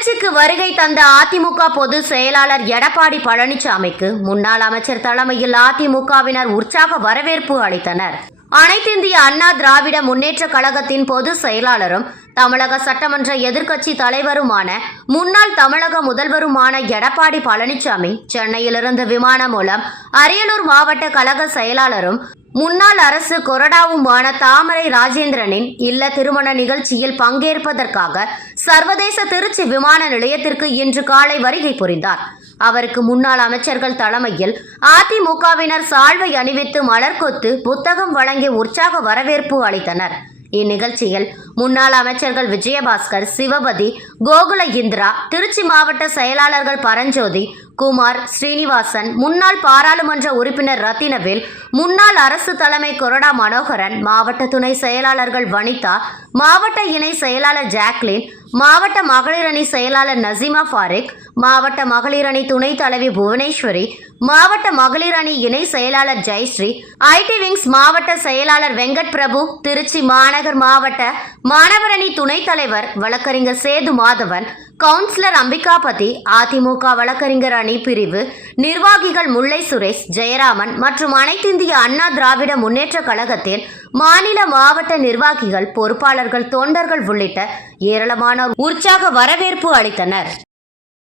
திருச்சிக்கு வருகை தந்த அதிமுக பொதுச் செயலாளர் எடப்பாடி பழனிசாமிக்கு முன்னாள் அமைச்சர் தலைமையில் அதிமுகவினர் உற்சாக வரவேற்பு அளித்தனர். அனைத்திந்திய அண்ணா திராவிட முன்னேற்ற கழகத்தின் பொதுச் செயலாளரும் தமிழக சட்டமன்ற எதிர்க்கட்சி தலைவருமான முன்னாள் தமிழக முதல்வருமான எடப்பாடி பழனிசாமி சென்னையிலிருந்து விமானம் மூலம் அரியலூர் மாவட்ட கழக செயலாளரும் முன்னாள் அரசு கொறடாவுமான தாமரை ராஜேந்திரனின் இல்ல திருமண நிகழ்ச்சியில் பங்கேற்பதற்காக சர்வதேச திருச்சி விமான நிலையத்திற்கு இன்று காலை வருகை புரிந்தார். அவருக்கு முன்னாள் அமைச்சர்கள் தலைமையில் அதிமுகவினர் சால்வை அணிவித்து மலர்கொத்து புத்தகம் வழங்கி உற்சாக வரவேற்பு அளித்தனர். இந்நிகழ்ச்சியில் முன்னாள் அமைச்சர்கள் விஜயபாஸ்கர் சிவபதி கோகுல இந்திரா திருச்சி மாவட்ட செயலாளர்கள் பரஞ்சோதி குமார் ஸ்ரீனிவாசன் முன்னாள் பாராளுமன்ற உறுப்பினர் ரத்தினவேல் முன்னாள் அரசு தலைமை கொறடா மனோகரன் மாவட்ட துணை செயலாளர்கள் வனிதா மாவட்ட இணை செயலாளர் ஜாக்லின் மாவட்ட மகளிர் அணி செயலாளர் நசீமா ஃபாரிக் மாவட்ட மகளிர் அணி துணைத் தலைவி புவனேஸ்வரி மாவட்ட மகளிர் அணி இணை செயலாளர் ஜெயஸ்ரீ ஐடி விங்ஸ் மாவட்ட செயலாளர் வெங்கட் பிரபு திருச்சி மாநகர் மாவட்ட மாணவர் அணி துணைத் தலைவர் வழக்கறிஞர் சேது மாதவன் கவுன்சிலர் அம்பிகாபதி அதிமுக வழக்கறிஞர் அணி பிரிவு நிர்வாகிகள் முல்லை சுரேஷ் ஜெயராமன் மற்றும் அனைத்திந்திய அண்ணா திராவிட முன்னேற்ற கழகத்தின் மாநில மாவட்ட நிர்வாகிகள் பொறுப்பாளர்கள் தொண்டர்கள் உள்ளிட்ட ஏராளமானோர் உற்சாக வரவேற்பு அளித்தனர்.